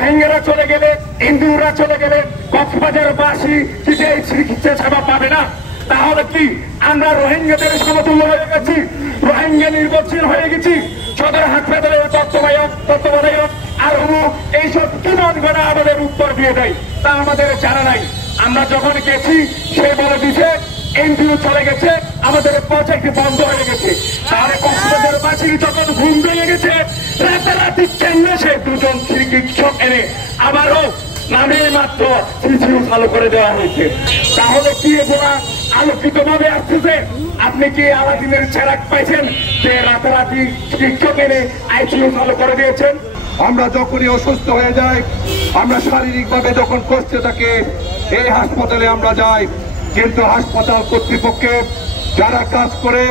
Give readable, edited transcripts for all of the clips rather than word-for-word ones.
রোহিঙ্গারা চলে গেলে, হিন্দুরা চলে গেলে কক্সবাজারবাসী কি এই চিকিৎসা সেবা পাবে না? তাহলে কি আমরা রোহিঙ্গাদের সমতুল্য হয়ে গেছি? রোহিঙ্গা নির্ভরশীল হয়ে গেছি? সদর হাসপাতালের তত্ত্বাবধায়ক আর এইসব কি মনগণা আমাদের উত্তর দিয়ে দেয় তা আমাদের জানা নাই। আমরা যখন গেছি সে বলে দিছে এনজিও চলে গেছে, আমাদের প্রজেক্ট বন্ধ হয়ে গেছে। তাহলে কক্সবাজারবাসী যখন ঘুম ভেঙে গেছে, রাতারাতি কেন্দ্রে সে দুজন চিকিৎসক এনে আবারও নামে মাত্র সিসিউ চালু করে দেওয়া হয়েছে। তাহলে কি এগুলা আলোকিত ভাবে আসতেছে? আপনি কি আলাদিনের চেরাক পাইছেন যে রাতারাতি চিকিৎসক এনে আইসিইউ চালু করে দিয়েছেন? আমরা যখনই অসুস্থ হয়ে যাই, আমরা শারীরিকভাবে যখন কষ্টে থাকি, এই হাসপাতালে আমরা যাই, কিন্তু হাসপাতাল কর্তৃপক্ষে যারা কাজ করে,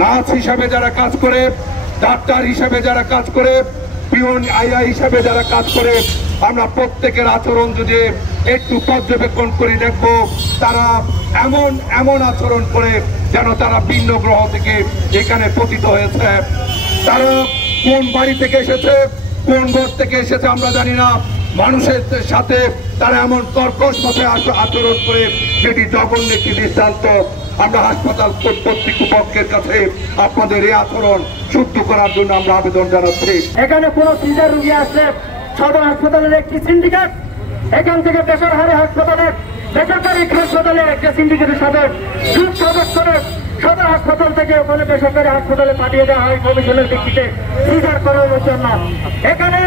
নার্স হিসাবে যারা কাজ করে, ডাক্তার হিসাবে যারা কাজ করে, পিওন আইআই হিসাবে যারা কাজ করে, আমরা প্রত্যেকের আচরণ যদি একটু পর্যবেক্ষণ করে দেখব, তারা এমন আচরণ করে যেন তারা ভিন্ন গ্রহ থেকে এখানে পতিত হয়েছে। তারা কোন বাড়ি থেকে এসেছে, কোন ঘর থেকে এসেছে আমরা জানি না। মানুষের সাথে তারা এমন কর্কশ ভাবে আচরণ করে, যেটি জঘন্য একটি দৃষ্টান্ত। আমরা হাসপাতাল কর্তৃপক্ষের কাছে আপনাদের এই আচরণ শুদ্ধ করার জন্য আমরা আবেদন জানাচ্ছি। এখানে কোন সিজার রোগী আসলে সদর হাসপাতালের একটি সিন্ডিকেট, এখান থেকে বেসরকারি হাসপাতালের একটা সিন্ডিকেটের সাথে সদর হাসপাতাল থেকে ওখানে বেসরকারি হাসপাতালে পাঠিয়ে দেওয়া হয় কমিশনের ভিত্তিতে সিজার করানোর জন্য। এখানে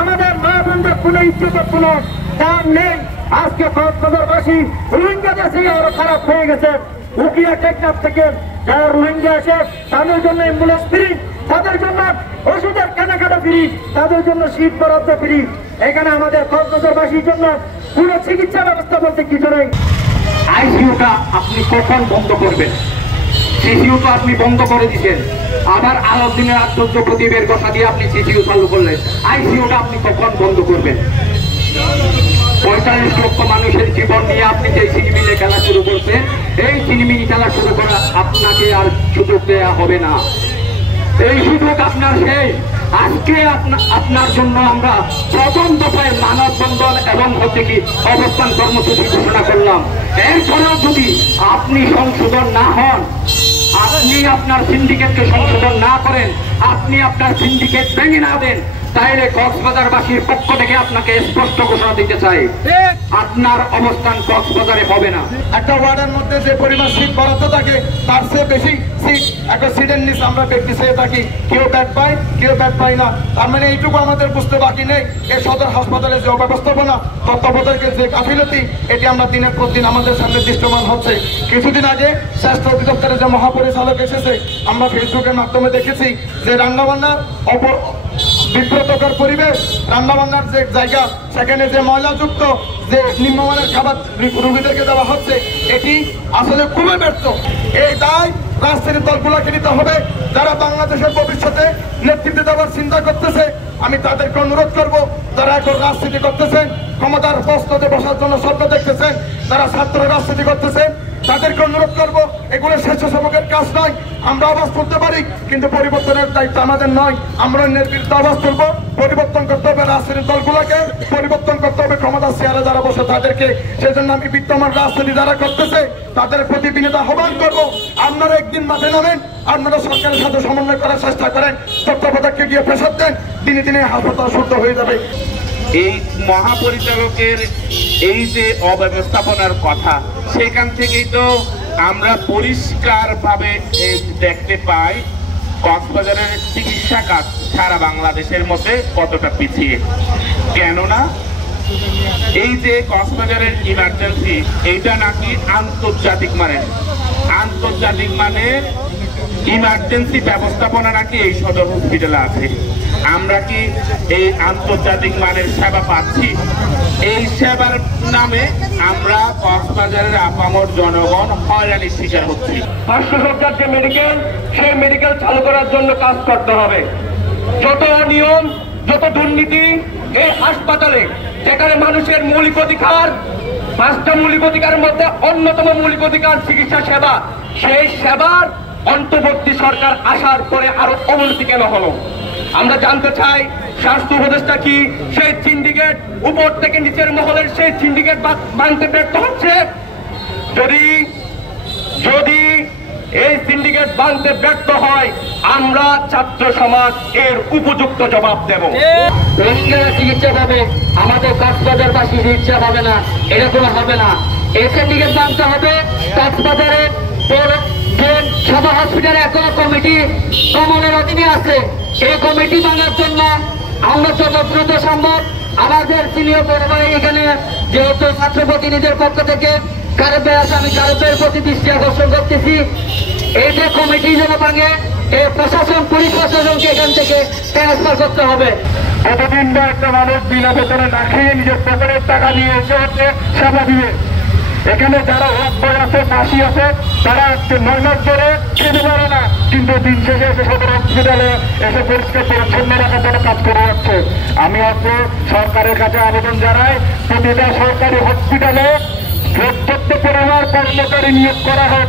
আমাদের মা বোনদের কোন ইজ্জতের কোন দাম নেই। আজকে কক্সবাজারবাসী রোহিঙ্গাদের থেকে আরো খারাপ হয়ে গেছে। উকিয়া টেকনাফ থেকে যারা রোহিঙ্গা আসে তাদের জন্য অ্যাম্বুলেন্স ফ্রি, তাদের জন্য ওষুধের কেনাকাটা ফ্রি, তাদের জন্য শীত বরাদ্দ ফ্রি। এখানে আমাদের কক্সবাজারবাসীর জন্য কোন চিকিৎসা ব্যবস্থা বলতে কিছু নেই। আইসিইউটা আপনি কখন বন্ধ করবেন? সিসিইউ তো আপনি বন্ধ করে দিচ্ছেন, আবার আলাদিনের আশ্চর্য প্রদীপের কথা দিয়ে আপনি সিসিইউ চালু করলেন। আইসিইউটা আপনি কখন বন্ধ করবেন? 45 লক্ষ মানুষের জীবন নিয়ে আপনি যে ছিনিমিনি খেলা শুরু করছেন, এই ছিনিমিনি খেলা শুরু করা আপনাকে আর সুযোগ দেওয়া হবে না। এই সুযোগ আপনার শেষ। আজকে আপনার জন্য আমরা প্রথম দফায় মানববন্ধন এবং অবস্থান কর্মসূচি ঘোষণা করলাম। এরপরেও যদি আপনি সংশোধন না হন, আপনি আপনার সিন্ডিকেটকে সংশোধন না করেন, আপনি আপনার সিন্ডিকেট ভেঙে না দেন, তাইলে কক্সবাজারবাসীর পক্ষ থেকে আপনাকে স্পষ্ট ঘোষণা দিতে চাই, আপনার অবস্থান কক্সবাজারে হবে না। একটা ওয়ার্ডের মধ্যে যে পরিমাণ সিট বরাদ্দ থাকে, তার চেয়ে বেশি সিট একটা সিটের নিচে আমরা ব্যক্তি চেয়ে থাকি। কেউ ব্যাট পায়, কেউ ব্যাট পায় না। তার মানে এইটুকু আমাদের বুঝতে বাকি নেই, এই সদর হাসপাতালে যে অব্যবস্থাপনা, তত্ত্বাবধায়কের যে গাফিলতি, এটি আমরা দিনের পর দিন আমাদের সামনে দৃশ্যমান হচ্ছে। কিছুদিন আগে স্বাস্থ্য অধিদপ্তরের যে মহাপরিচালক এসেছে, আমরা ফেসবুকের মাধ্যমে দেখেছি যে রান্নাবান্নার বিব্রতকর পরিবেশ, রান্নাবান্নার যে জায়গা, সেখানে যে ময়লাযুক্ত যে নিম্নমানের খাবার রোগীদেরকে দেওয়া হচ্ছে, এটি আসলে খুবই ব্যর্থ। এই দায় রাজনীতির দলগুলোকে নিতে হবে। যারা বাংলাদেশের ভবিষ্যতে নেতৃত্ব দেওয়ার চিন্তা করতেছে, আমি তাদেরকে অনুরোধ করব, যারা এখন রাজনীতি করতেছেন, ক্ষমতার পোস্টে বসার জন্য স্বপ্ন দেখতেছেন, যারা ছাত্র রাজনীতি করতেছেন, তাদেরকে অনুরোধ করবো, এগুলো স্বেচ্ছাসেবকের কাজ নয়। আমরা আওয়াজ তুলতে পারি, কিন্তু পরিবর্তনের দায়িত্ব আমাদের নয়। আমরা অন্যের বিরুদ্ধে আওয়াজ তুলবো। পরিবর্তন করতে হবে রাজনীতির দলগুলোকে, পরিবর্তন করতে হবে ক্ষমতার চেয়ারে যারা বসে তাদেরকে। সেজন্য আমি বিদ্যমান রাজনীতি যারা করতেছে তাদের প্রতি বিনীত আহ্বান করবো, আপনারা একদিন মাঠে নামেন, আপনারা সরকারের সাথে সমন্বয় করার চেষ্টা করেন, তত্ত্বাবধায়ককে গিয়ে প্রেসার দেন, দিনে দিনে হাসপাতাল শুদ্ধ হয়ে যাবে। এই মহাপরিচালকের এই যে অব্যবস্থাপনার কথা, সেখান থেকেই তো আমরা পরিষ্কারভাবে দেখতে পাই কক্সবাজারের চিকিৎসা কাজ সারা বাংলাদেশের মধ্যে কতটা পিছিয়ে। কেননা এই যে কক্সবাজারের ইমার্জেন্সি, এইটা নাকি আন্তর্জাতিক মানের ইমার্জেন্সি ব্যবস্থাপনা নাকি এই সদর হসপিটালে আছে। আমরা কি এই আন্তর্জাতিক মানের সেবা পাচ্ছি? এই সেবার নামে আমরা কক্সবাজারের আপামর জনগণ হয়রানির শিকার হচ্ছি। 500 সজ্জার যে মেডিকেল, সেই মেডিকেল চালু করার জন্য কাজ করতে হবে। যত অনিয়ম, যত দুর্নীতি এই হাসপাতালে, যেখানে মানুষের মৌলিক অধিকার, 5টা মৌলিক অধিকারের মধ্যে অন্যতম মৌলিক অধিকার চিকিৎসা সেবা, সেই সেবার অন্তর্বর্তী সরকার আসার পরে আরো অবনতি কেন হলো? আমরা জানতে চাই স্বাস্থ্য উপদেষ্টা কি সেই সিন্ডিকেট উপর থেকে নিচের মহলের সেই সিন্ডিকেট ভাঙতে ব্যর্থ হচ্ছে? যদি এই সিন্ডিকেট ভাঙতে ব্যর্থ হয়, আমরা ছাত্র সমাজ এর উপযুক্ত জবাব দেব। রোহিঙ্গারা চিকিৎসা পাবে, আমাদের কক্সবাজারবাসী চিকিৎসা পাবে না, এরকম হবে না। এই সিন্ডিকেট ভাঙতে হবে। কক্সবাজারে সদর হসপিটালে এখনো কমিটি কমনের অধীনে আছে। এই কমিটি ভাঙার জন্য আমরা যত দ্রুত সম্ভব আমাদের সিনিয়র বড় ভাই এখানে যেহেতু ছাত্র প্রতিনিধির পক্ষ থেকে কারবে আছে, আমি কারবের প্রতি দৃষ্টি আকর্ষণ করতেছি। এই যে কমিটি যেন ভাঙে, এই প্রশাসন পুলিশ প্রশাসনকে এখান থেকে ট্রান্সফার করতে হবে। এতদিন বা একটা মানুষ বিনা বেতনে না খেয়ে নিজের পকেটের টাকা নিয়ে এসে হচ্ছে সেবা দিয়ে। এখানে যারা হক বই আছে, ফাঁসি আছে, তারা 9 মাস ধরে খেতে পারে না, কিন্তু দিন শেষে এসে সদর হসপিটালে এসে পরিষ্কার পরিচ্ছন্ন রাখার জন্য কাজ করে যাচ্ছে। আমি হচ্ছে সরকারের কাছে আবেদন জানাই, প্রতিটা সরকারি হসপিটালে পর্যাপ্ত পরিমাণ কর্মচারী নিয়োগ করা হোক।